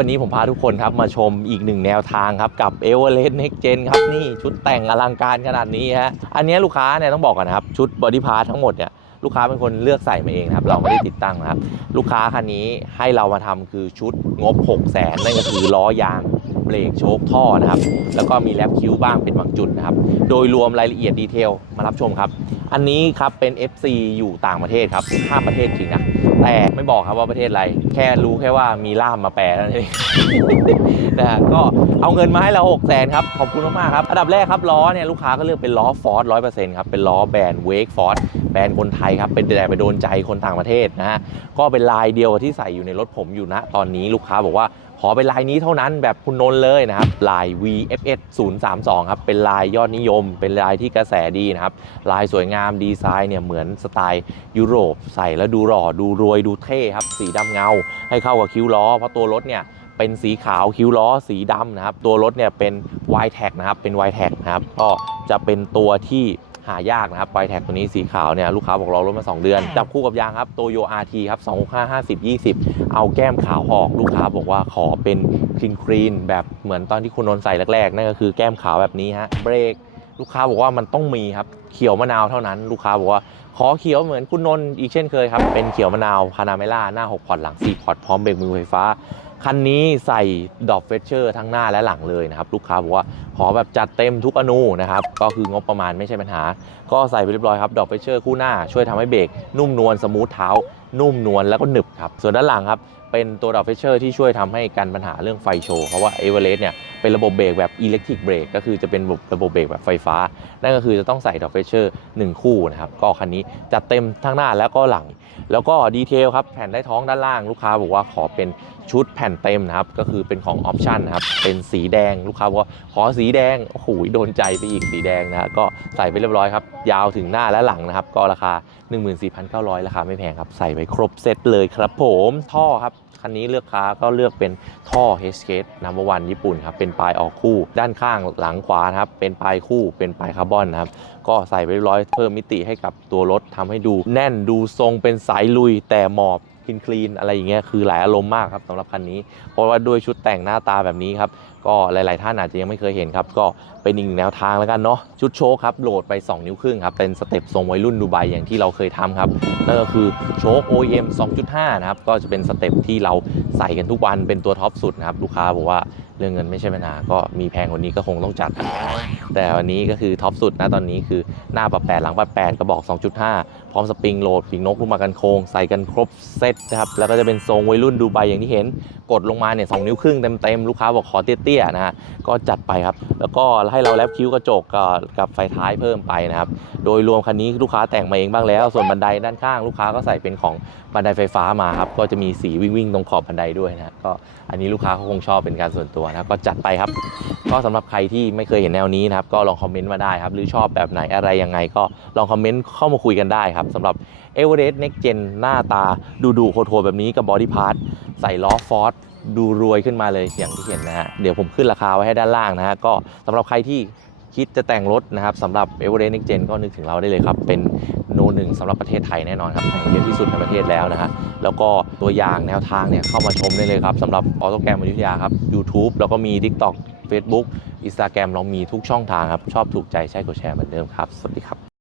วันนี้ผมพาทุกคนครับมาชมอีกหนึ่งแนวทางครับกับ e v e r e s t Next Gen ครับนี่ชุดแต่งอลังการขนาดนี้ฮะอันนี้ลูกค้าเนี่ยต้องบอกก่อนนะครับชุดบอดี้พาร์ททั้งหมดเนี่ยลูกค้าเป็นคนเลือกใส่มาเองนะครับเราไม่ได้ติดตั้งนะครับลูกค้าคันนี้ให้เรามาทำคือชุดงบ6 0 0แสนนั่นก็คือล้อยางเบรกโชคท่อนะครับแล้วก็มีแลบคิ้วบ้างเป็นบางจุดนะครับโดยรวมรายละเอียดดีเทลมารับชมครับ อันนี้ครับเป็น FC อยู่ต่างประเทศครับข้ามประเทศจริงนะ แต่ไม่บอกครับว่าประเทศอะไร แค่รู้แค่ว่ามีล่ามมาแปลนั่นเองนะฮะก็เอาเงินมาให้เรา6กแสนครับ ขอบคุณมากๆครับ อันดับแรกครับล้อเนี่ยลูกค้าก็เลือกเป็นล้อฟอร์ดร้อยเปอร์เซ็นต์ครับ เป็นล้อแบรนด์เวกฟอร์ดแบรนด์คนไทยครับ เป็นแต่ไปโดนใจคนต่างประเทศนะฮะ ก็เป็นลายเดียวกับที่ใส่อยู่ในรถผมอยู่นะตอนนี้ลูกค้าบอกว่า อเป็นลายนี้เท่านั้นแบบคุณนนท์เลยนะครับลาย VFS 032ครับเป็นลายยอดนิยม เป็นลายที่กระแสดีนะครับลายสวยงามดีไซน์เนี่ยเหมือนสไตล์ยุโรป ใส่แล้วดูหล่อดูรวยดูเท่ครับสีดำเงา ให้เข้ากับคิ้วล้อเพราะตัวรถเนี่ยเป็นสีขาวคิ้วล้อสีดำนะครับตัวรถเนี่ยเป็น y t a g นะครับเป็น y t a g นะครับก็จะเป็นตัวที่ หายากนะครับ y t a g ตัวนี้สีขาวเนี่ยลูกค้าบอกรอรถมา 2 เดือน จับคู่กับยางครับโตโย RT ครับ265 50 20 เอาแก้มขาวออกลูกค้าบอกว่าขอเป็นคลีนครีนแบบเหมือนตอนที่คุณนนท์ใส่แรกๆ นั่นก็คือแก้มขาวแบบนี้ฮะเบรกลูกค้าบอกว่ามันต้องมีครับเขียวมะนาวเท่านั้น ลูกค้าบอกว่าขอเขียวเหมือนคุณนนท์อีกเช่นเคยครับเป็นเขียวมะนาวพานาเมล่าหน้า 6 พอร์ตหลัง 4 พอร์ตพร้อมเบรกมือไฟฟ้า คันนี้ใส่ดอกเฟเชอร์ทั้งหน้าและหลังเลยนะครับ ลูกค้าบอกว่าขอแบบจัดเต็มทุกอนูนะครับ ก็คืองบประมาณไม่ใช่ปัญหา ก็ใส่ไปเรียบร้อยครับดอกเฟเชอร์คู่หน้าช่วยทำให้เบรกนุ่มนวลสมูทเท้า นุ่มนวลแล้วก็หนึบครับ ส่วนด้านหลังครับ เป็นตัวดอกเฟเชอร์ที่ช่วยทำให้กันปัญหาเรื่องไฟโชว์ เพราะว่าเอเวอเรสต์เนี่ยเป็นระบบเบรกแบบอิเล็กทริกเบรกก็คือจะเป็นระบบเบรกแบบไฟฟ้า นั่นก็คือจะต้องใส่ดอกเฟเชอร์หนึ่งคู่นะครับ ก็คันนี้จัดเต็มทั้งหน้าแล้วก็หลัง แล้วก็ดีเทลครับแผ่นได้ท้องด้านล่างลูกค้าบอกว่าขอเป็นชุดแผ่นเต็มนะครับ ก็คือเป็นของออปชั่นนะครับ เป็นสีแดงลูกค้าบอกว่าขอสีแดงโอ้โหโดนใจไปอีกสีแดงนะฮะก็ใส่ไปเรียบร้อยครับยาวถึงหน้าและหลังนะครับก็ราคา 14,900 ราคาไม่แพงครับใส่ไปครบเซตเลยครับผมท่อครับคันนี้เลือกค้าก็เลือกเป็นท่อ h k นัมเบอร์วันญี่ปุ่นครับเป็นปลายออกคู่ ด้านข้างหลังขวานะครับเป็นปลายคู่เป็นปลายคาร์บอนนะครับก็ใส่ไปเรียบร้อยเพิ่มมิติให้กับตัวรถทำให้ดูแน่นดูทรงเป็นสายลุยแต่หมอบ คลีนคลีนอะไรอย่างเงี้ยคือหลายอารมณ์มากครับสำหรับคันนี้ เพราะว่าด้วยชุดแต่งหน้าตาแบบนี้ครับก็หลาย ๆ ท่านอาจจะยังไม่เคยเห็นครับ ก็เป็นอีกหนึ่งแนวทางแล้วกันเนาะชุดโชคครับโหลดไป 2 นิ้วครึ่งครับเป็นสเต็ปทรงวัยรุ่นดูไบอย่างที่เราเคยทำครับนั่นก็คือโชค OEM 2.5 นะครับก็จะเป็นสเต็ปที่เราใส่กันทุกวันเป็นตัวท็อปสุดนะครับลูกค้าบอกว่าเรื่องเงินไม่ใช่ปัญหาก็มีแพงกว่านี้ก็คงต้องจัด แต่วันนี้ก็คือท็อปสุดนะตอนนี้คือหน้าปรับแปดหลังปรับแปดกระบอก 2.5 พร้อมสปริงโหลดปีกนกลูกมากันโคงใส่กันครบเซตนะครับแล้วก็จะเป็นทรงวัยรุ่นดูไบอย่างที่เห็นกดลงมาเนี่ยสนิ้วครึ่งเต็มๆลูกค้าบอกขอเตี้ยๆนะฮะก็จัดไปครับ แล้วก็ให้เราแลบคิ้วกระจกกับไฟท้ายเพิ่มไปนะครับโดยรวมคันนี้ลูกค้าแต่งมาเองบ้างแล้ว ส่วนบันไดด้านข้างลูกค้าก็ใส่เป็นของบันไดไฟฟ้ามาครับก็จะมีสีวิ่งๆตรงขอบบันไดด้วยนะฮะก็อันนี้ลูกค้าเขาคงชอบเป็นการส่วนตัวนะก็จัดไปครับ ก็สำหรับใครที่ไม่เคยเห็นแนวนี้นะครับ ก็ลองคอมเมนต์มาได้ครับ หรือชอบแบบไหนอะไรยังไง ก็ลองคอมเมนต์เข้ามาคุยกันได้ครับสำหรับ e v e r e s t Next Gen หน้าตาดูดูโหดๆแบบนี้กับบอดี้พาร์ทใส่ล้อฟอร์ดดูรวยขึ้นมาเลยอย่างที่เห็นนะฮะเดี๋ยวผมขึ้นราคาไว้ให้ด้านล่างนะฮะก็สำหรับใครที่คิดจะแต่งรถนะครับสำหรับ e v e r e s t Next Gen ก็นึกถึงเราได้เลยครับ เป็น หนึ่งสำหรับประเทศไทยแน่นอนครับเยอะที่สุดในประเทศแล้วนะฮะแล้วก็ตัวอย่างแนวทางเนี่ยเข้ามาชมได้เลยครับสำหรับออโตแกรมอยุธยาครับ YouTube แล้วก็มี TikTok Facebook Instagram เรามีทุกช่องทางครับ ชอบถูกใจใช้กดแชร์เหมือนเดิมครับ สวัสดีครับ